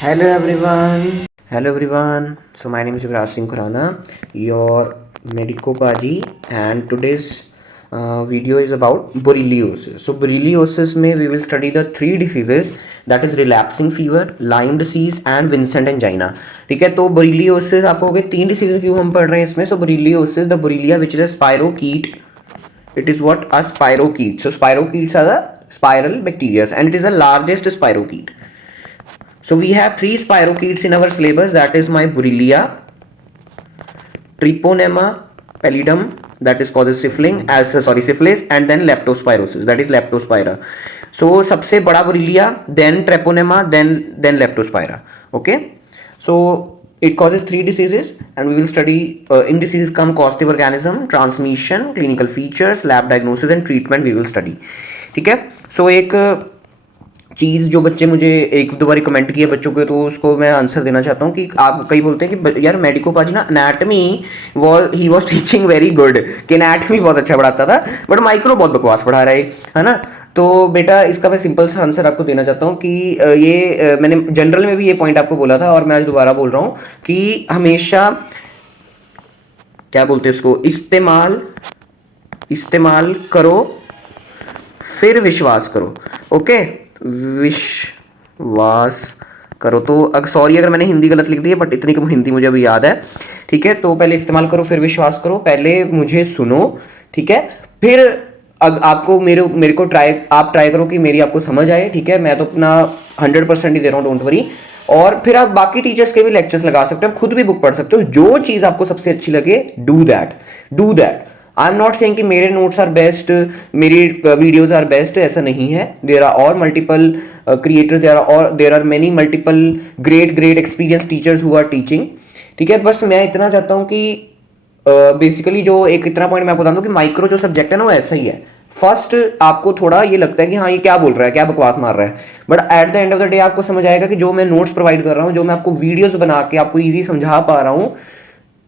Hello everyone. Hello everyone. So my name is Yuvraj Singh Khurana, your medicopaji, and today's video is about borreliosis. So borreliosis में we will study the three diseases, that is relapsing fever, Lyme disease and Vincent angina. ठीक है, तो borreliosis आपको हो गए तीन diseases क्यों हम पढ़ रहे हैं इसमें. So borreliosis, the borrelia which is a spirochete, it is what a spirochete. So spirochetes are the spiral bacteria and it is the largest spirochete. So we have three spirochetes in our syllabus, that is my Borrelia, Treponema pallidum, that is causes syphilis, and then leptospirosis, that is Leptospira. So सबसे बड़ा Borrelia, then Treponema, then Leptospira. Okay, so it causes three diseases and we will study in diseases come causative organism, transmission, clinical features, lab diagnosis and treatment we will study. ठीक है, so एक चीज़ जो बच्चे मुझे एक दो बार comment किया बच्चों के, तो उसको मैं आंसर देना चाहता हूँ कि आप कई बोलते हैं कि यार मेडिकोपाजी ना anatomy he was teaching very good, कि एनाटमी बहुत अच्छा पढ़ाता था बट माइक्रो बहुत बकवास पढ़ा रहा है ना. तो बेटा इसका मैं सिंपल सा आंसर आपको देना चाहता हूँ कि मैंने जनरल में भी ये पॉइंट आपको बोला था और मैं आज दोबारा बोल रहा हूँ कि हमेशा क्या बोलते हैं इसको, इस्तेमाल करो फिर विश्वास करो. ओके, विश्वास करो. तो सॉरी अगर मैंने हिंदी गलत लिख दी है बट इतनी कम हिंदी मुझे अभी याद है. ठीक है, तो पहले इस्तेमाल करो फिर विश्वास करो, पहले मुझे सुनो. ठीक है, फिर आपको मेरे को ट्राई करो कि मेरी आपको समझ आए. ठीक है, मैं तो अपना 100% ही दे रहा हूँ, डोंट वरी. और फिर आप बाकी टीचर्स के भी लेक्चर्स लगा सकते हो, आप खुद भी बुक पढ़ सकते हो, जो चीज़ आपको सबसे अच्छी लगे do that. I am not saying कि मेरे नोट्स आर बेस्ट, मेरी वीडियोज आर बेस्ट, ऐसा नहीं है. देयर आर और multiple creators, there are many multiple great experience teachers who are teaching. ठीक है, बस मैं इतना चाहता हूँ कि बेसिकली जो एक इतना पॉइंट मैं आपको बता दूं कि माइक्रो जो सब्जेक्ट है ना वो ऐसा ही है. फर्स्ट आपको थोड़ा ये लगता है कि हाँ ये क्या बोल रहा है, क्या बकवास मार रहा है, but at the end of the day आपको समझ आएगा कि जो मैं नोट्स प्रोवाइड कर रहा हूँ, जो मैं आपको वीडियोस बना के आपको ईजी समझा पा रहा हूँ,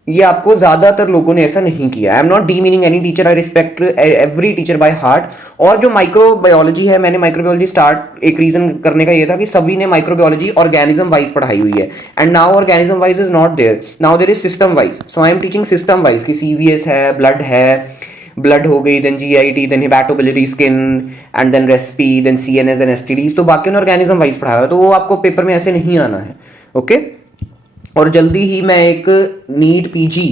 ये आपको ज्यादातर लोगों ने ऐसा नहीं किया. I am not demeaning any teacher, I respect every teacher by heart. और जो माइक्रोबायोलॉजी है, मैंने माइक्रोबायोलॉजी स्टार्ट एक रीजन करने का ये था कि सभी ने माइक्रोबायोलॉजी ऑर्गेनिज्म वाइज पढ़ाई हुई है and now organism wise is not there, now there is system wise. So I am teaching system wise कि सीवीएस है, ब्लड हो गई, then GIT, then hepatobiliary, skin and then respi, then CNS, then STDs. तो बाकी organism wise पढ़ाया है, तो वो आपको पेपर में ऐसे नहीं आना है. ओके, और जल्दी ही मैं एक नीट पीजी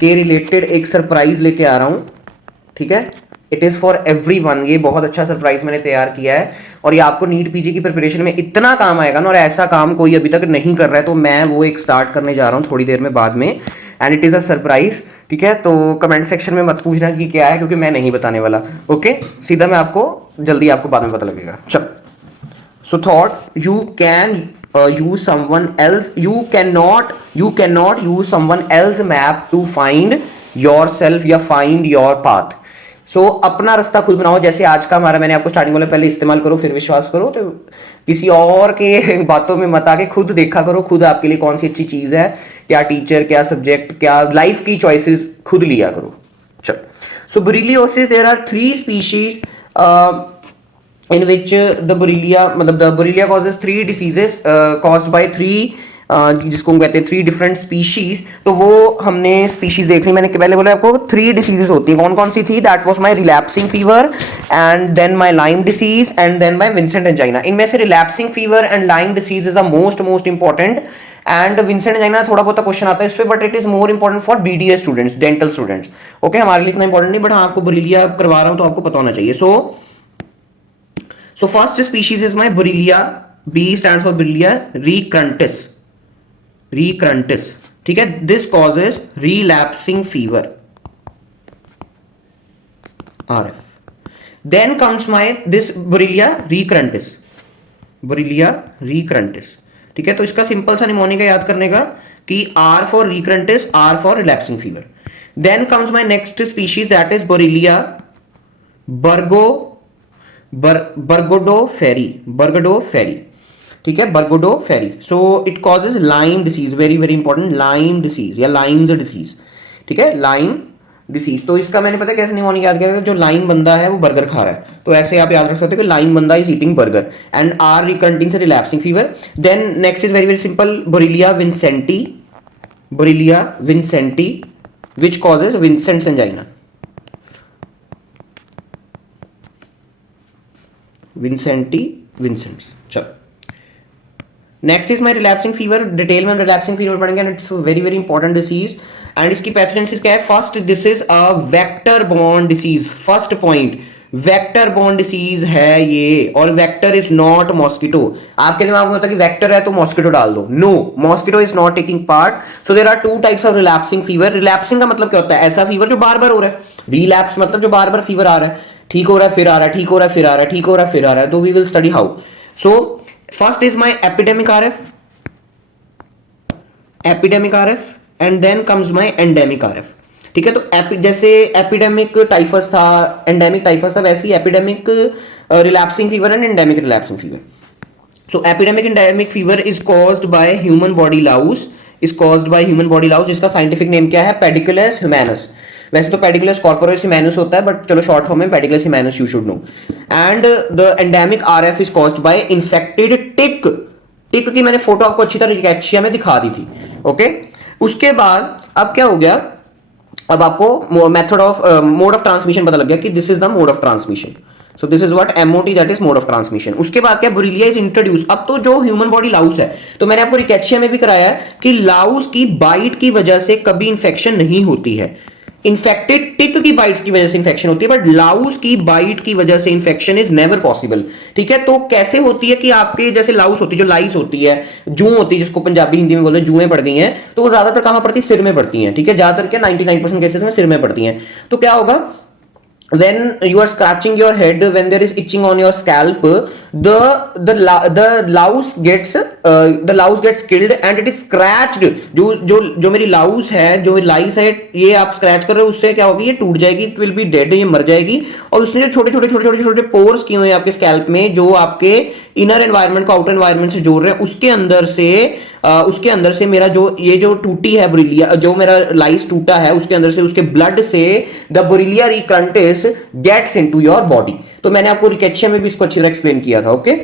के रिलेटेड एक सरप्राइज लेके आ रहा हूं. ठीक है, इट इज फॉर एवरीवन. ये बहुत अच्छा सरप्राइज मैंने तैयार किया है और ये आपको नीट पीजी की प्रिपरेशन में इतना काम आएगा ना, और ऐसा काम कोई अभी तक नहीं कर रहा है, तो मैं वो एक स्टार्ट करने जा रहा हूं थोड़ी देर में बाद में, and it is a surprise. ठीक है, तो कमेंट सेक्शन में मत पूछना कि क्या है, क्योंकि मैं नहीं बताने वाला. ओके, सीधा मैं आपको जल्दी आपको बाद में पता लगेगा. चलो, so thought you can use someone else, you cannot use someone else map to find yourself या find your path. so अपना रास्ता खुद बनाओ. जैसे आज का हमारा, मैंने आपको स्टार्टिंग बोला पहले इस्तेमाल करो फिर विश्वास करो, तो किसी और के बातों में मत आके खुद देखा करो, खुद आपके लिए कौन सी अच्छी चीज है, क्या टीचर, क्या सब्जेक्ट, क्या लाइफ की चॉइसेस खुद लिया करो. चलो, so borreliosis, there are three species in which the borrelia causes three diseases caused by three जिसको हम कहते हैं थ्री डिफरेंट स्पीशीज. तो वो हमने स्पीशीज देख ली. मैंने पहले बोला आपको थ्री डिसीजेस होती है, कौन कौन सी थी. That was my relapsing fever and then my Lyme disease and then my Vincent angina. इनमें से relapsing fever and Lyme disease is the most important, and Vincent angina थोड़ा बहुत क्वेश्चन आता है इस पे, but it is more important for BDS students, dental students. Okay, हमारे लिए इतना इंपॉर्टेंट नहीं, बट हाँ आपको बोरेलिया करवा रहा हूँ तो आपको पता होना चाहिए. So first species is my Borrelia. B stands for Borrelia recurrentis. ठीक है, this causes relapsing fever. RF. Then comes this Borrelia recurrentis. ठीक है, तो इसका सिंपल सा निमोनिक याद करने का कि R for recurrentis, R for relapsing fever. Then comes my next species, that is Borrelia burgdorferi. ठीक है, burgdorferi. So it causes Lyme disease, very important, Lyme disease या Lyme's disease. ठीक है, Lyme डिसीज। तो इसका मैंने पता है कैसे निमोनिक याद किया, जो लाइन बंदा है वो बर्गर खा रहा है, तो ऐसे आप याद रख सकते हो कि लाइन बंदा is eating burger and are रिकंटिंग से relapsing fever. Then next is very very simple, Borrelia vincentii, Borrelia vincentii which causes Vincent's angina, vincentii Vincent's. चलो next is my relapsing fever, detail में रिलैप्सिंग फीवर पढ़ेंगे and it's very very important disease. एंड इसकी pathogenesis क्या है, first this is a vector borne disease, first point vector borne disease है ये, और वेक्टर इज नॉट मॉस्किटो। आपके दिमाग में होता है कि वेक्टर है तो मॉस्किटो डाल दो, no, mosquito is not taking part. So there are two types of relapsing fever. Relapsing का मतलब क्या होता है, ऐसा फीवर जो बार बार हो रहा है, रिलैप्स मतलब जो बार बार फीवर आ रहा है, ठीक हो रहा है फिर आ रहा है, ठीक हो रहा है फिर आ रहा है, ठीक हो रहा है फिर आ रहा है। तो we will study how. So first is my epidemic RF, epidemic RF and then comes my endemic RF. ठीक है, तो जैसे एपिडेमिक टाइफस था, एंडेमिक टाइफस था, वैसे ही epidemic relapsing fever and endemic relapsing fever. So epidemic endemic fever is caused by human body louse, is caused by human body louse, जिसका scientific name क्या है, पेडिकुलस ह्यूमैनस। वैसे तो पेडिकुलस कॉर्पोरस ह्यूमैनस होता है, बट चलो शॉर्ट फॉर्म में Pediculus humanus you should know. And the endemic RF is caused by infected tick. Tick की मैंने फोटो आपको अच्छी तरह रिकैचिया में दिखा दी थी, ओके। उसके बाद अब क्या हो गया, अब आपको method of mode of transmission पता लग गया कि this is the mode of transmission. So this is what MOT, that is mode of transmission. उसके बाद क्या, बोरिलिया इज इंट्रोड्यूस। अब तो जो ह्यूमन बॉडी लाउस है, तो मैंने आपको रिकैचिया में भी कराया है कि लाउस की बाइट की वजह से कभी इंफेक्शन नहीं होती है। इन्फेक्टेड टिक की बाइट्स की वजह से इंफेक्शन होती है, बट लाउस की बाइट की वजह से इंफेक्शन इज नेवर पॉसिबल। ठीक है, तो कैसे होती है कि आपके जैसे लाउस होती है, जो लाइस होती है, जू होती है, जिसको पंजाबी हिंदी में बोलते हैं जुएं पड़ गई हैं, तो वो ज्यादातर कहां पड़ती है, सिर में पड़ती हैं। ठीक है, ज्यादातर क्या 99% केसेस में सिर में पड़ती हैं। तो क्या होगा, when you are scratching your head, when there is itching on your scalp, the louse gets killed and it is scratched। जो मेरी लाउस है, जो मेरी लाइस है, ये आप स्क्रैच कर रहे हो, उससे क्या होगी, ये टूट जाएगी, इट विल बी डेड, ये मर जाएगी। और उसने जो छोटे छोटे छोटे छोटे छोटे पोर्स किए हुए हैं आपके स्कैल्प में, जो आपके इनर एनवायरनमेंट को आउटर एनवायरनमेंट से जोड़ रहे हैं, उसके अंदर से मेरा जो ये जो टूटी है बोरिलिया, जो मेरा लाइस टूटा है, उसके अंदर से, उसके ब्लड से the Borrelia recurrentis gets into your body. तो मैंने आपको रिकेचिया में भी इसको अच्छी तरह एक्सप्लेन किया था, okay.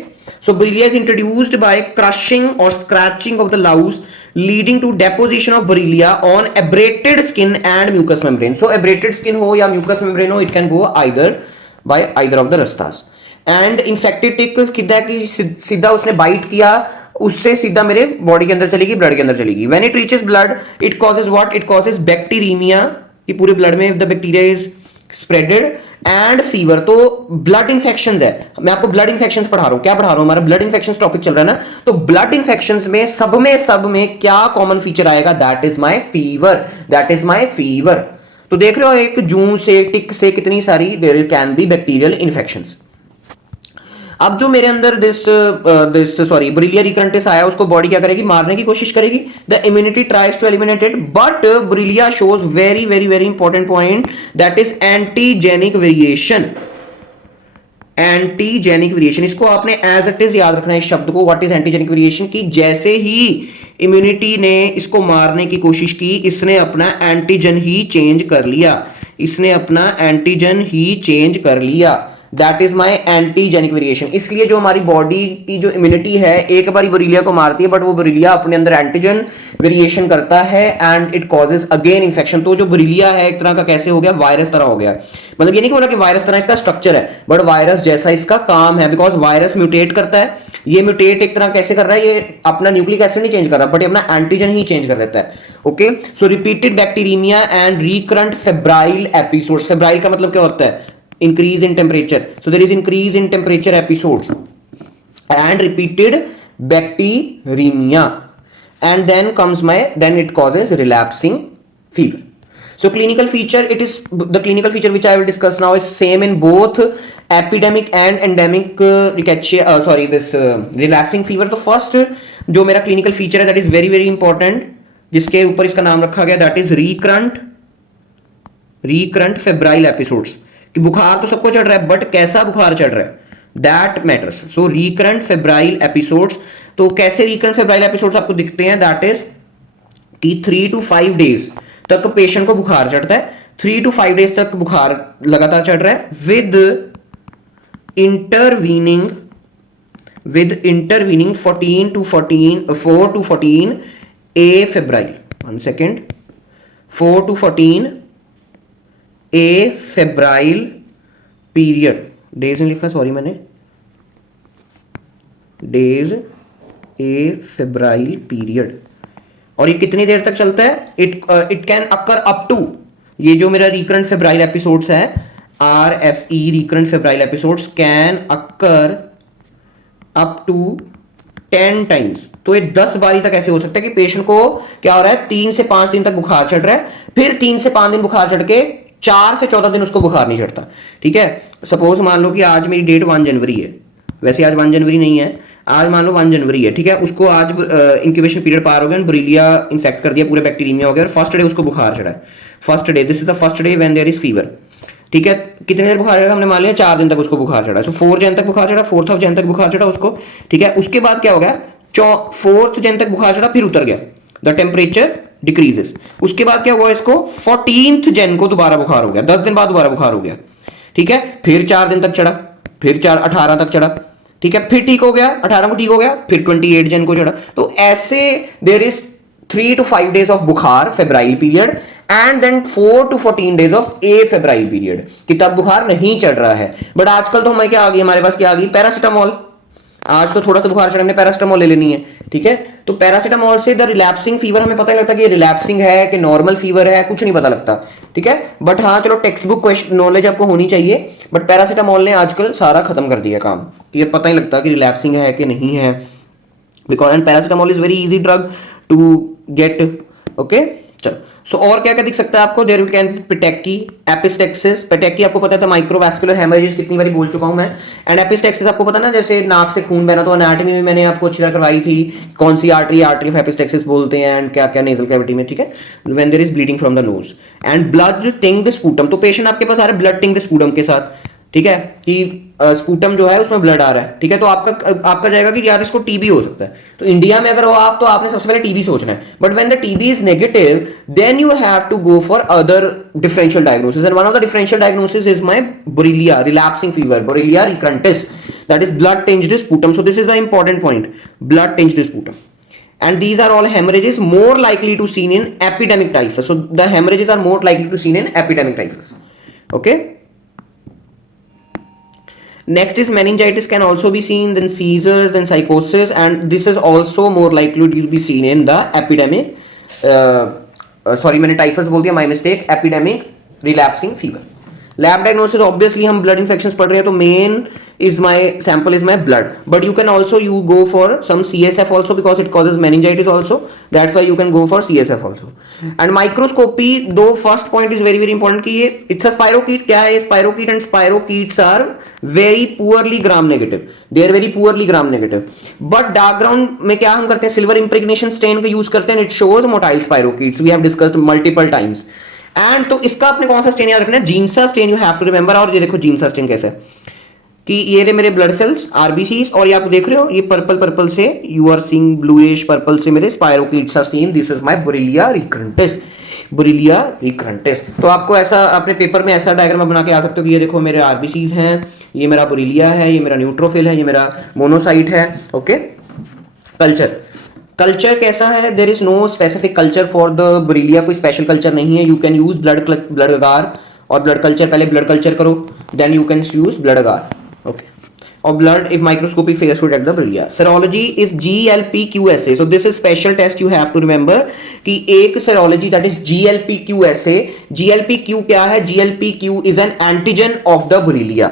So Borrelia is introduced by crushing और scratching of the louse, leading to deposition of Borrelia on abraded skin and mucous membrane. So abraded skin हो या म्यूकस मेम्ब्रेन हो, it can go either by either of the रस्तास। And infected tick कितना कि सीधा उसने bite किया, उससे सीधा मेरे बॉडी के अंदर चलेगी, ब्लड के अंदर चलेगी। When it reaches blood, it causes what, it causes bacteraemia, कि पूरे ब्लड में the bacteria is spreaded and fever. तो ब्लड इंफेक्शंस है, मैं आपको ब्लड इंफेक्शंस पढ़ा रहा हूं, क्या पढ़ा रहा हूं, हमारा ब्लड इंफेक्शंस टॉपिक चल रहा है ना। तो ब्लड इंफेक्शंस में सब में क्या कॉमन फीचर आएगा, that is my fever, that is my fever. तो देख रहे हो, एक जूं से, टिक से कितनी सारी there can be bacterial infections. अब जो मेरे अंदर बोरिलिया रिकंटिस आया, उसको बॉडी क्या करेगी, मारने की कोशिश करेगी। The immunity tries to eliminate it, but Borrelia shows very very very important point, that is antigenic variation. Antigenic variation, इसको आपने एज इट इज याद रखना है इस शब्द को। व्हाट इज एंटीजेनिक वेरिएशन, कि जैसे ही इम्यूनिटी ने इसको मारने की कोशिश की, इसने अपना एंटीजन ही चेंज कर लिया, इसने अपना एंटीजन ही चेंज कर लिया। That is my antigenic variation. इसलिए जो हमारी बॉडी की जो इम्यूनिटी है, एक बार बोरिलिया को मारती है, बट वो बोरिलिया अपने अंदर एंटीजन वेरिएशन करता है and it causes again infection. तो जो बोरिलिया है एक तरह का कैसे हो गया, वायरस तरह हो गया। मतलब ये नहीं बोला कि वायरस तरह इसका स्ट्रक्चर है, बट वायरस जैसा इसका काम है, बिकॉज वायरस म्यूटेट करता है। ये म्यूटेट एक तरह कैसे कर रहा है, ये अपना न्यूक्लिक एसिड नहीं चेंज कर रहा, बट ये अपना एंटीजन ही चेंज कर देता है, okay. So repeated bacteraemia and recurrent febrile episodes. Febrile का मतलब क्या होता है, increase in temperature, so there is increase in temperature episodes and repeated bacteremia, and then it causes relapsing fever. So clinical feature, it is the clinical feature which I will discuss now is same in both epidemic and endemic relapsing fever. तो first जो मेरा clinical feature है, that is very very important, जिसके ऊपर इसका नाम रखा गया, that is recurrent febrile episodes, कि बुखार तो सबको चढ़ रहा है, बट कैसा बुखार चढ़ रहा है, that matters. So recurrent febrile episodes, तो कैसे रिकरेंट फेब्राइल एपिसोड्स आपको दिखते हैं, दैट इज कि 3 to 5 डेज तक पेशेंट को बुखार चढ़ता है, 3 to 5 डेज तक बुखार लगातार चढ़ रहा है intervening with intervening 4 to 14 A febrile 1 second 4 to 14 A febrile period, days नहीं लिखा सॉरी मैंने, डेज ए फेब्राइल पीरियड। और ये कितनी देर तक चलता है? It can occur up to, ये जो मेरा रिकरेंट फेब्राइल एपिसोड्स है RFE recurrent febrile episodes can occur up to 10 times. तो ये 10 बारी तक ऐसे हो सकता है कि पेशेंट को क्या हो रहा है, 3 से 5 दिन तक बुखार चढ़ रहा है, फिर 3 से 5 दिन बुखार चढ़ के 4 से 14 दिन उसको बुखार नहीं चढ़ता। ठीक है, सपोज मान लो कि आज मेरी डेट 1 जनवरी है, वैसे आज 1 जनवरी नहीं है, आज मान लो 1 जनवरी है। ठीक है, उसको आज इंक्यूबेशन पीरियड पार हो गया, बुरीलिया इन्फेक्ट कर दिया, पूरे बैक्टीरिया हो गया और फर्स्ट डे उसको बुखार चढ़ा है। First day, this is the first day when there is fever. ठीक है, कितने देर बुखार चढ़ा? हमने मान लिया 4 दिन तक उसको बुखार चढ़ा, सो 4 जन तक बुखार चढ़ा, 4th जन तक बुखार चढ़ा उसको। ठीक है, उसके बाद क्या हो गया, 4th जन तक बुखार चढ़ा, फिर उतर गया, द टेम्परेचर डिक्रीजेस। उसके बाद क्या हुआ, इसको 14th जन को दोबारा बुखार हो गया, 10 दिन बाद दोबारा बुखार हो गया। ठीक है, फिर 4 दिन तक चढ़ा, फिर 18 तक चढ़ा। ठीक है, फिर ठीक हो गया, 18 को ठीक हो गया, फिर 28 जन को चढ़ा। तो ऐसे there is 3 to 5 days of बुखार febrile period and then 4 to 14 days of afebrile period कि तब बुखार नहीं चढ़ रहा है। बट आजकल तो हमें क्या आ गई, हमारे पास क्या आ गई, पैरासिटामोल। आज तो थोड़ा सा बुखार चढ़ने में पैरासिटामोल ले लेनी है। ठीक है, तो पैरासिटामोल से द रिलैप्सिंग फीवर हमें पता नहीं लगता कि रिलैप्सिंग है कि नॉर्मल फीवर है, कुछ नहीं पता लगता। ठीक है, बट हाँ चलो टेक्स्ट बुक नॉलेज आपको होनी चाहिए। बट पैरासिटामोल ने आजकल सारा खत्म कर दिया काम, कि ये पता ही लगता कि रिलैप्सिंग है कि नहीं है, because and paracetamol is very easy drug to get. Okay, चलो सो और क्या क्या दिख सकता है आपको, there we can petechiae, epistaxis. Petechiae आपको पता था माइक्रोवास्कुलर हेमरेजेस, कितनी बारी बोल चुका हूं मैं। एंड एपिस्टेक्सिस आपको पता ना, जैसे नाक से खून बहना, तो एनाटॉमी में मैंने आपको अच्छी तरह करवाई थी, कौन सी आर्टरी ऑफ एपिस्टेक्सिस बोलते हैं एंड क्या क्या नेजल कैविटी में। ठीक है, when there is bleeding from the nose and blood tinged sputum. तो पेशेंट आपके पास आ रहा है ब्लड टिंग्ड स्पूटम के साथ। ठीक है, कि स्पूटम जो है उसमें ब्लड आ रहा है। ठीक है, तो आपका जाएगा कि यार इसको टीबी हो सकता है। तो इंडिया में अगर हो आप, तो आपने सबसे पहले टीबी सोचना है। But when the TB is negative, then you have to go for other differential diagnosis, and one of the differential diagnosis is my Borrelia relapsing fever, Borrelia recurrentis, that is blood tinged sputum. So this is the important point, blood tinged sputum. And these are all hemorrhages more likely to seen in epidemic typhus. So the hemorrhages are more likely to seen in epidemic typhus. Okay. Next is meningitis can also be seen, then seizures, then psychosis, and this is also more likely to be seen in the epidemic. मैंने typhus बोल दिया, my mistake. Epidemic relapsing fever. Lab diagnosis obviously हम blood infections पढ़ रहे हैं, तो main is my sample is my blood, but you can also you go for some CSF also because it causes meningitis also. That's why you can go for CSF also. And microscopy, though first point is very very important कि ये it's a spirochete. क्या है spirochete? And spirochetes are very poorly gram negative. They are very poorly gram negative. But dark ground में क्या हम करते हैं, silver impregnation stain का use करते हैं, it shows motile spirochetes. We have discussed multiple times. And तो इसका आपने कौन सा स्टेन याद रखना है, Giemsa stain you have to remember. और ये देखो जीन्सा स्टेन कैसा है कि ये रे मेरे ब्लड सेल्स आरबीसीज, और ये आप देख रहे हो ये पर्पल पर्पल से you are seeing bluish purple से मेरे spirochetes are seen. This is my Borrelia recurrentis, Borrelia recurrentis. तो आपको ऐसा अपने पेपर में ऐसा डायग्राम बना के आ सकते हो कि ये देखो मेरे आरबीसीज हैं, ये मेरा बुरीलिया है, ये मेरा न्यूट्रोफिल है, ये मेरा मोनोसाइट है. ओके. कल्चर कैसा है, there is no specific culture for the Borrelia, कोई स्पेशल कल्चर नहीं है. You can use blood agar और ब्लड कल्चर. पहले ब्लड कल्चर करो, then you can use blood agar. Okay. Or blood if microscopy fails to detect the buryia. Serology is GLP-QSA. So this is special test you have to remember कि एक serology that is GLP-QSA. GLP-Q क्या है? GLP-Q is an antigen of the borrelia.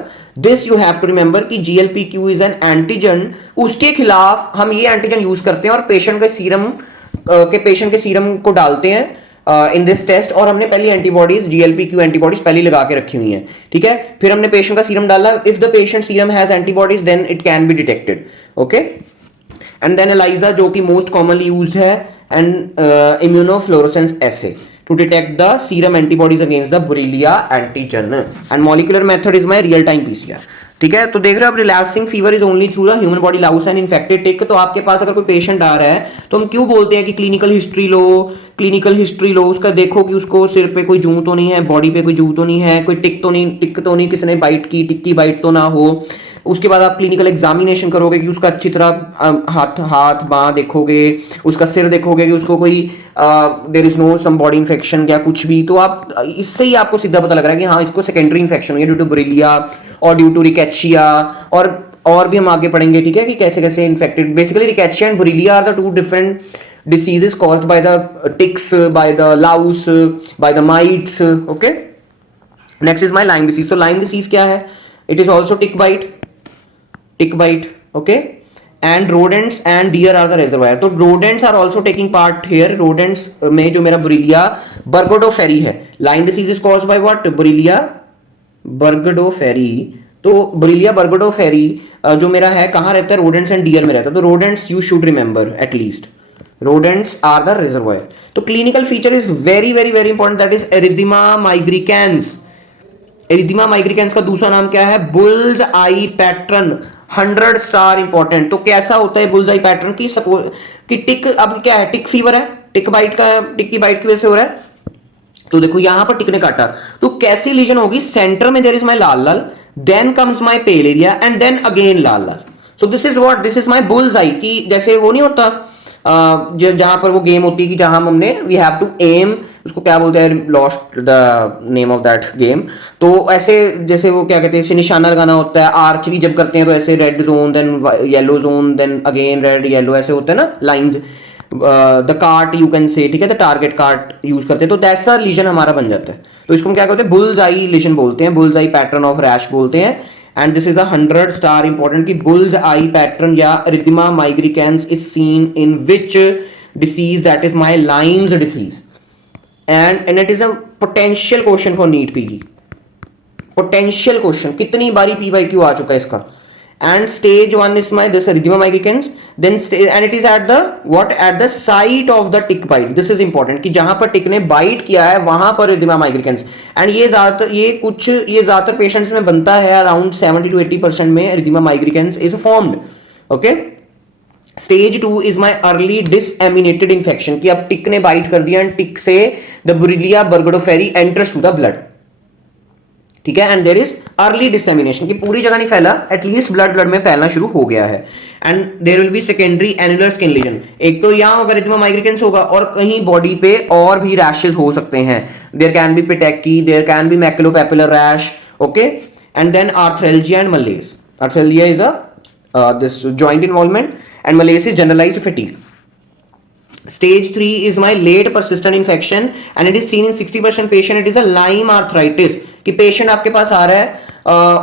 This you have to remember कि GLP-Q is an antigen. उसके खिलाफ हम ये antigen use करते हैं और पेशेंट के सीरम को डालते हैं इन दिस टेस्ट. और हमने पहली एंटीबॉडीज GLP-Q एंटीबॉडीज पहले लगा के रखी हुई हैं. ठीक है, फिर हमने पेशेंट का सीरम डाला. If the patient serum has antibodies then it can be detected. Okay. And then ELISA जो कि मोस्ट कॉमनली यूज्ड है, and immunofluorescence assay to detect the serum antibodies against the Borrelia antigen. And molecular method is my real time PCR. ठीक है, तो देख रहे हो आप, relaxing fever is only through the human body louse and infected tick. तो आपके पास अगर कोई पेशेंट आ रहा है तो हम क्यों बोलते हैं कि क्लिनिकल हिस्ट्री लो, क्लिनिकल हिस्ट्री लो, उसका देखो कि उसको सिर पे कोई जूं तो नहीं है, बॉडी पे कोई जूं तो नहीं है, कोई टिक तो नहीं किसी ने बाइट की, टिक की बाइट तो ना हो। उसके बाद आप क्लिनिकल एग्जामिनेशन करोगे कि उसका अच्छी तरह हाथ बाँ देखोगे, उसका सिर देखोगे कि उसको कोई there is no some body infection या कुछ भी। तो आप इससे ही आपको सीधा पता लग रहा है कि हाँ इसको सेकेंडरी इन्फेक्शन है ड्यू टू बुरिलिया और ड्यू टू रिकेचिया, और भी हम आगे पढ़ेंगे, ठीक है, कि कैसे कैसे infected. Basically Rickettsia and Borrelia are the two different diseases caused by the ticks, by the louse, by the mites. Okay, next is my Lyme disease. तो Lyme disease क्या है? It is also tick bite. Okay, and rodents and deer are the reservoir. तो rodents are also taking part here. Rodents में जो मेरा Borrelia burgdorferi है, Lyme disease is caused by what? Borrelia burgdorferi. तो Borrelia burgdorferi जो मेरा है कहाँ रहता है? rodents and deer में रहता है। तो rodents you should remember at least. Rodents are the reservoir. तो clinical feature is very important, that is erythema migricans. Erythema migricans का दूसरा नाम क्या है? Bull's eye pattern, 100 star important. तो कैसा होता है बुल्स आई पैटर्न की? सपोज कि टिक, अब क्या है, टिक फीवर है, टिक की बाइट की वजह से हो रहा है। तो देखो यहां पर टिक ने काटा, तो कैसी लीजन होगी? सेंटर में देयर इज माय लाल, then comes my pale area and then again लाल। So this is what, this is my bull's eye. की जैसे वो नहीं होता जहां पर वो गेम होती है कि जहां हमने वी हैव टू एम, उसको क्या बोलते हैं, lost the name of that game. तो ऐसे जैसे वो क्या कहते हैं, निशाना लगाना होता है, आर्चरी जब करते हैं तो ऐसे red zone then yellow zone then again red yellow, ऐसे होते हैं ना lines. The cart you can say, ठीक है, द टारगेट कार्ट यूज करते हैं, तो दैट्स लीजन हमारा बन जाता है। तो इसको हम क्या कहते हैं? बुल्स आई लीजन बोलते हैं, bull's eye pattern of rash बोलते हैं। And this is a 100 star important की बुल्स आई पैटर्न या erythema migricans is seen in which disease? That is my Lyme's disease. And it is a potential question for NEET PG, potential question. कितनी बारी PYQ आ चुका है इसका। And stage 1 is my this erythema migricans, then and it is at the what, at the site of the tick bite. this is important कि जहां पर टिक ने बाइट किया है वहां पर erythema migricans। एंड ये ज्यादातर पेशेंट्स में बनता है, अराउंड 70 to 80% में erythema migricans is formed. okay, stage 2 is my early disseminated infection कि अब टिक ने बाइट कर दिया एंड टिक से the Borrelia burgdorferi enters to the blood, ठीक है, and there is early dissemination कि पूरी जगह नहीं फैला, एटलीस्ट ब्लड में फैलना शुरू हो गया है। And there will be secondary annular skin lesion, एक तो यहां होगा एरिथमा माइग्रिकेंस होगा और कहीं बॉडी पे और भी रैशेस हो सकते हैं। There can be petechiae, there can be maculopapular rash, okay, and then arthralgia and malaise. Arthralgia is a this joint involvement and malaise is generalized fatigue. Stage 3 is my late persistent infection and it is seen in 60% patient. It is a Lyme arthritis कि patient आपके पास आ रहा है,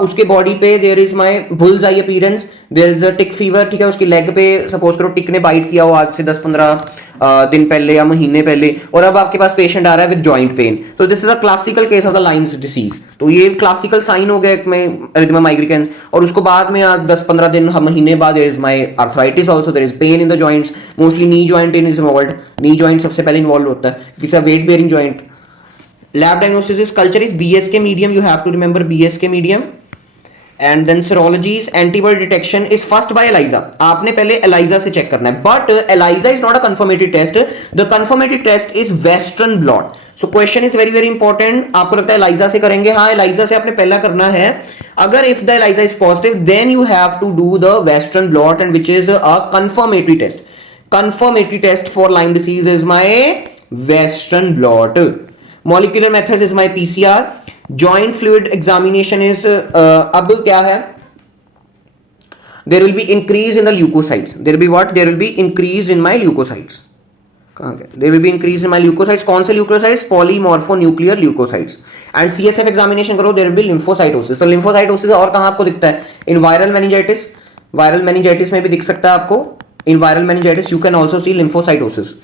उसके body पे there is my bull's eye appearance, there is a tick fever, ठीक है, उसकी लेग पे सपोज करो टिक ने बाइट किया हो आज से 10-15 दिन पहले या महीने पहले, और अब आपके पास पेशेंट आ रहा है विद जॉइंट पेन। तो this is a classical case of the Lyme's disease. तो ये क्लासिकल साइन हो गया में एरिथमा माइग्रिकेंस, और उसको बाद में 10-15 दिन महीने बाद there is my arthritis also, there is pain in the joints, mostly knee joint in is involved, knee joint सबसे पहले इन्वॉल्व होता है, it's a weight bearing joint. Lab diagnosis is culture is BSK medium, you have to remember BSK medium. And then serologies, antibody detection is first by ELISA. आपने पहले ELISA से check करना है, but ELISA is not a confirmatory test. The confirmatory test is Western blot. So question is very important. आपको लगता है ELISA से करेंगे? हाँ, ELISA से आपने पहला करना है। अगर if the ELISA is positive, then you have to do the Western blot, and which is a confirmatory test. Confirmatory test for Lyme disease is my Western blot. Molecular methods is my PCR. Joint fluid examination is अब क्या है? There will be increase in the leukocytes. There will be what? There will be increase in my leukocytes. कहाँ गए? There will be increase in my leukocytes. कौन से leukocytes? Polymorphonuclear leukocytes. And CSF examination करो, there will be lymphocytosis. तो lymphocytosis और कहाँ आपको दिखता है? In viral meningitis. Viral meningitis में भी दिख सकता है आपको. In viral meningitis you can also see lymphocytosis.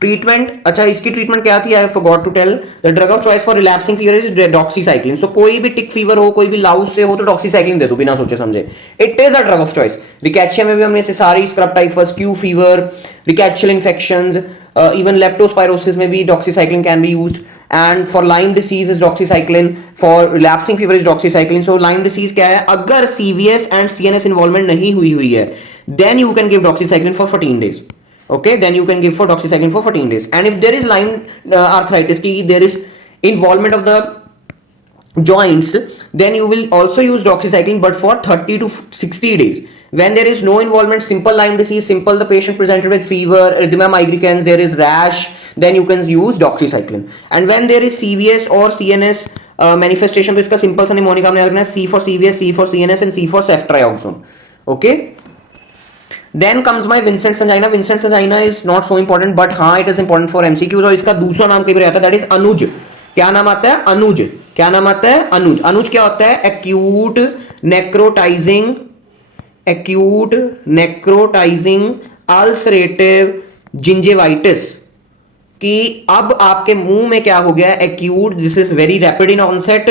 Treatment, अच्छा इसकी ट्रीटमेंट क्या थी? I forgot to tell. The drug of choice for relapsing fever is doxycycline. सो कोई भी टिक फीवर हो, कोई भी लाउस से हो, तो डॉक्सीसाइक्लिन दे दो बिना सोचे समझे, it is a drug of choice. Rickettsia में भी हमने से सारी scrub typhus, Q fever, rickettsial infections, even leptospirosis में भी doxycycline can be used. And for Lyme disease is doxycycline, for relapsing fever is doxycycline. So Lyme disease क्या है, अगर सीवीएस एंड सीएनएस इन्वॉल्वमेंट नहीं हुई है, then you can give doxycycline for 14 days. Okay, then you can give for doxycycline for 14 days. And if there is Lyme arthritis, there is involvement of the joints, then you will also use doxycycline, but for 30 to 60 days. When there is no involvement, simple Lyme disease, simple the patient presented with fever, erythema migricans, there is rash, then you can use doxycycline. And when there is CVS or CNS manifestation, तो इसका simple सा mnemonic हमने रखना है C for CVS, C for CNS and C for ceftriaxone. Okay. Then comes my Vincent's angina. Vincent's angina is not so important, but हाँ it is important for MCQs. और इसका दूसरा नाम कई बार आता है, that is अनुज. क्या नाम आता है, अनुज. क्या नाम आता है, अनुज. अनुज क्या होता है, acute necrotizing ulcerative gingivitis. कि अब आपके मुंह में क्या हो गया, acute, this is very rapid in onset,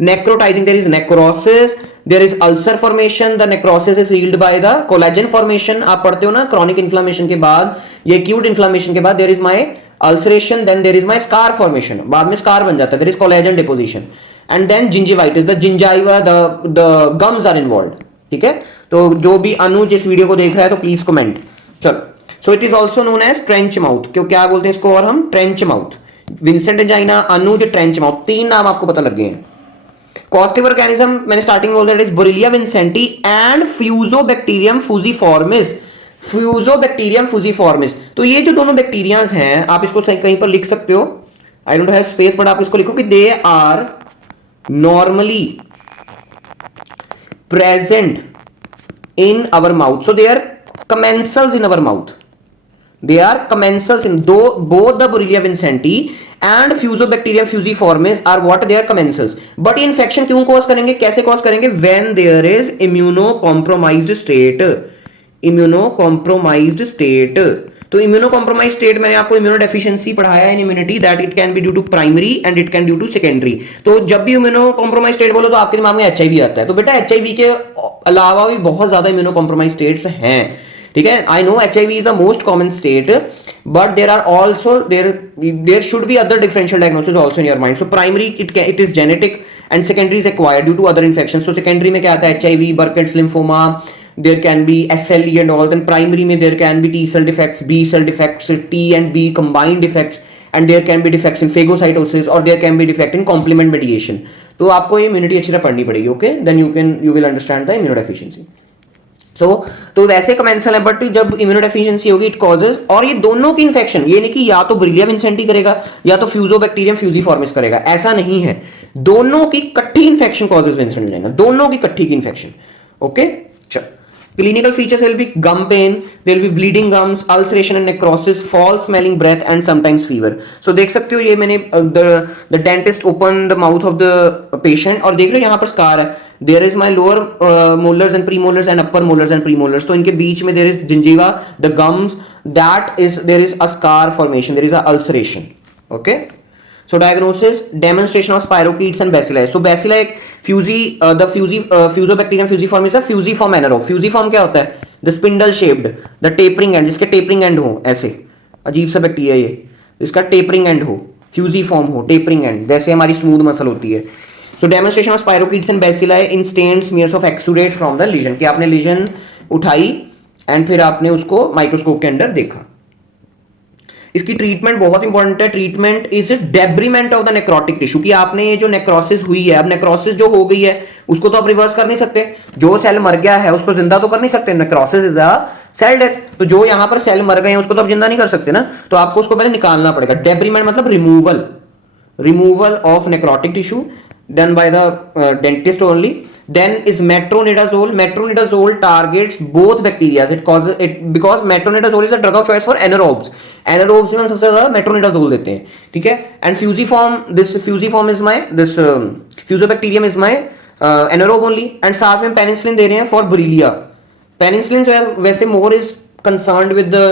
necrotizing, there is necrosis, there is ulcer formation, the necrosis is healed by the collagen formation. आप पढ़ते हो ना chronic inflammation के बाद, ये acute inflammation के बाद there is my ulceration, then there is my scar formation, बाद में scar बन जाता है, there is collagen deposition, and then gingivitis, the gingiva, the gums are involved. ठीक है, तो जो भी अनुज इस वीडियो को देख रहा है तो प्लीज कमेंट. चलो, so it is also known as trench mouth. क्यों, क्या बोलते हैं इसको, और हम trench mouth, Vincent angina, ANUG, trench mouth, तीन नाम आपको पता लग गए हैं. कॉस्टिव ऑर्गेनिज्म मैंने स्टार्टिंग बोल दिया, is Borrelia Vincenti and Fusobacterium फूजीफॉर्मिस. Fusobacterium फूजीफॉर्मिस, तो ये जो दोनों बैक्टीरियाज हैं, आप इसको कहीं पर लिख सकते हो, I don't have space, but आप इसको लिखो कि they are normally present in our mouth. So they are commensals in our mouth. They are commensals in both the Borrelia vincenti and Fusobacterium fusiformis are what, they are commensals. But ये infection क्यों cause करेंगे, कैसे cause करेंगे, when there is immunocompromised state. Immunocompromised state. तो immunocompromised state मैंने आपको immunodeficiency पढ़ाया है in immunity, that it can be due to primary and it can due to secondary. तो जब भी immunocompromised state बोलो तो आपके दिमाग में HIV आता है. तो बेटा HIV के अलावा भी बहुत ज्यादा immunocompromised states हैं. ठीक है, I know HIV is the most common state, but there are also there should be other differential diagnosis also in your mind. So primary it is genetic and secondary is acquired due to other infections. So secondary में क्या आता है, HIV, Burkitt's lymphoma, there can be SLE and all. Then primary में there can be T cell defects, B cell defects, T and B combined defects, and there can be defects in phagocytosis, or there can be defect in complement mediation. तो आपको ये immunity अच्छी तरह पढ़नी पड़ेगी. Okay, then you will understand the immunodeficiency. तो वैसे commensal है, बट जब इम्यूनोडेफिशिएंसी होगी इट कॉजेज, और ये दोनों की इन्फेक्शन, ये नहीं कि या तो बोरेलिया विंसेंटी करेगा या तो फ्यूजोबैक्टीरियम फ्यूजीफॉर्मिस करेगा, ऐसा नहीं है. दोनों की इकट्ठी इन्फेक्शन कॉजेज विंसेंट एंजाइना, दोनों की इकट्ठी की इन्फेक्शन. ओके, चल. Clinical features will be gum pain, there will be bleeding gums, ulceration and necrosis, foul smelling breath and sometimes fever. So देख सकते हो, ये मैंने the dentist opened the mouth of the patient और देख रहे हो यहाँ पर scar है. There is my lower molars and premolars and upper molars and premolars. तो इनके बीच में there is gingiva, the gums, there is a scar formation, there is a ulceration. Okay. So diagnosis, demonstration of spirochetes and bacilli. So bacilli एक Fusobacterium fusiformis है, fusiform anaerobe. Fusiform क्या होता है, the spindle shaped, the tapering end, जिसके tapering end हो, ऐसे अजीब सा बैक्टीरिया ये, इसका tapering end हो, fusiform हो, tapering end, जैसे हमारी smooth muscle होती है. So demonstration of spirochetes and bacilli in stained smears of exudate from the lesion, कि आपने lesion उठाई and फिर आपने उसको माइक्रोस्कोप के अंदर देखा. इसकी ट्रीटमेंट बहुत इंपॉर्टेंट है. Treatment is debridement of the necrotic tissue, कि आपने ये जो नेक्रोसिस हुई है, अब नेक्रोसिस जो हो गई है उसको तो आप रिवर्स कर नहीं सकते, जो सेल मर गया है उसको जिंदा तो कर नहीं सकते, necrosis is a cell death. तो जो यहां पर सेल मर गए हैं उसको तो आप जिंदा नहीं कर सकते ना, तो आपको उसको पहले निकालना पड़ेगा. डेब्रीमेंट मतलब removal of necrotic tissue done by the dentist only. Then is metronidazole. Metronidazole targets both bacteria. It causes it because metronidazole is a drug of choice for anaerobes. Anaerobes में हम सबसे ज्यादा metronidazole देते हैं. ठीक है. And fusiform is my Fusobacterium is my anaerobe only. And साथ में penicillin दे रहे हैं for Borrelia. Penicillin वैसे more is concerned with the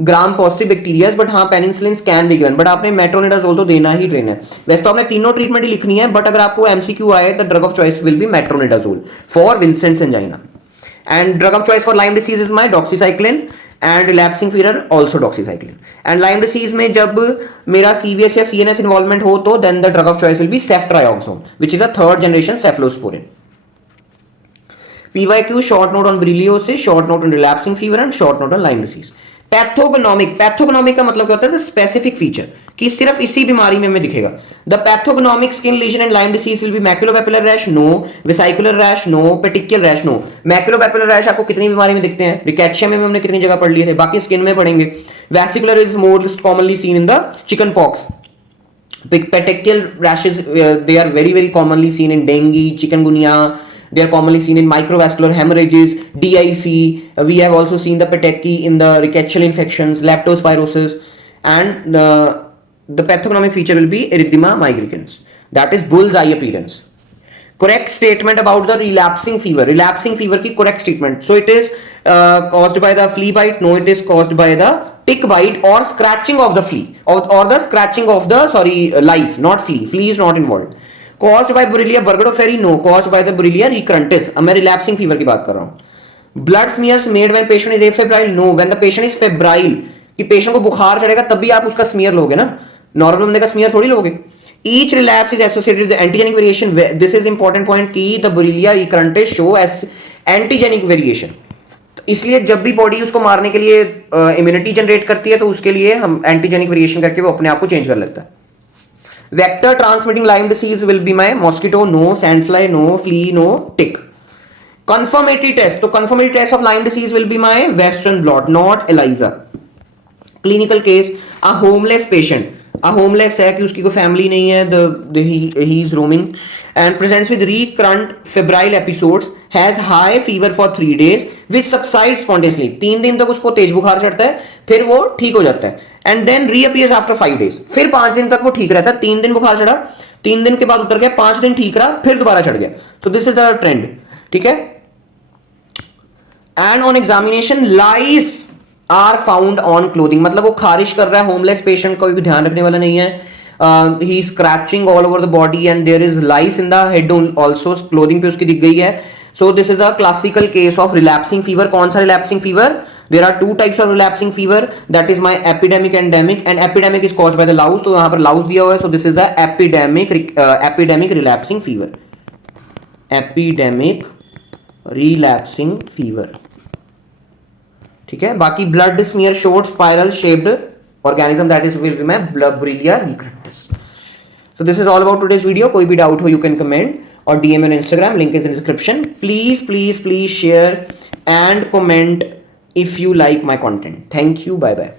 gram positive bacteria, but हाँ penicillin can be given, but आपने मेट्रोनिडाजोल तो देना ही देना है. वैसे तो आपने तीनों ट्रीटमेंट ही लिखनी है, बट अगर आपको एमसीक्यू आए तो drug of choice will be metronidazole for Vincent's angina. And drug of choice for Lyme disease is my doxycycline and relapsing fever also doxycycline. And Lyme disease में जब मेरा CVS या CNS involvement हो तो then the drug of choice will be ceftriaxone, which is a third generation cephalosporin. PYQ short note on borreliosis, short note on relapsing fever and short note on Lyme disease. पैथोगनोमिक का मतलब क्या होता है? Specific feature कि सिर्फ इसी बीमारी में हमें दिखेगा. The pathognomonic skin lesion in Lyme disease will be maculopapular rash no, vesicular rash no, petechial rash no. Maculopapular rash आपको कितनी बीमारी में दिखते हैं? रिकेट्शिया में हमने कितनी जगह पढ़ लिए थे, बाकी स्किन में पढ़ेंगे. Vesicular is most commonly seen in the chicken pox. Petechial rashes, they are very very commonly seen in dengue, chikungunya. They are commonly seen in microvascular hemorrhages, DIC. We have also seen the petechi in the rickettsial infections, leptospirosis, and the pathognomic feature will be erythema migricans. That is bullseye appearance. Correct statement about the relapsing fever. Relapsing fever की correct statement. So it is caused by the flea bite. No, it is caused by the tick bite or scratching of the flea or the scratching of the lice, not flea. Flea is not involved. Caused by Borrelia burgdorferi? No. Caused by the Borrelia recurrentis. अब मैं relapsing fever की बात कर रहा हूँ. Blood smears made when patient is afebrile? No. When the patient is febrile, कि patient को बुखार चढ़ेगा तब भी आप उसका स्मीयर लोगे ना, नॉर्मल बंदे का स्मीयर थोड़ी लोगे. Each relapse is associated with the antigenic variation. This is important point कि the Borrelia recurrentis show as antigenic variation. इसलिए जब भी बॉडी उसको मारने के लिए इम्यूनिटी जनरेट करती है तो उसके लिए हम एंटीजेनिक वेरिएशन करके वो अपने आप को चेंज कर लेता है. Vector transmitting Lyme disease will be my mosquito, no. Sandfly, no. Flea, no. Tick. Confirmatory test. So confirmatory test of Lyme disease will be my Western blot, not ELISA. Clinical case, a homeless patient. A homeless है कि उसकी कोई family नहीं है, he is roaming and presents with recurrent febrile episodes, has high fever for 3 days which subsides spontaneously. 3 दिन तक उसको तेज बुखार चढ़ता है, फिर वो ठीक हो जाता है and then reappears after 5 days. फिर 5 दिन तक वो ठीक रहता है. 3 दिन बुखार चढ़ा, 3 दिन के बाद उतर गया, 5 दिन ठीक रहा, फिर दोबारा चढ़ गया. So this is the trend. ठीक है. And on examination, lice are found on clothing. मतलब वो खारिश कर रहा है, होमलेस पेशेंट, कोई भी ध्यान रखने वाला नहीं है. He is scratching all over the body and there is lice in the head also. Clothing पे उसकी दिख गई है. So this is a classical case of relapsing fever. कौन सा relapsing fever? There are two types of relapsing fever. That is my epidemic and endemic. And epidemic is caused by the louse. तो यहाँ पर louse दिया हुआ है. So this is the epidemic relapsing fever. Epidemic relapsing fever. ठीक है. बाकी blood smear showed spiral shaped organism, that is will be my Borrelia recurrentis. So this is all about today's video. कोई भी doubt हो you can comment or DM on Instagram. Link is in description. Please share and comment if you like my content. Thank you. Bye bye.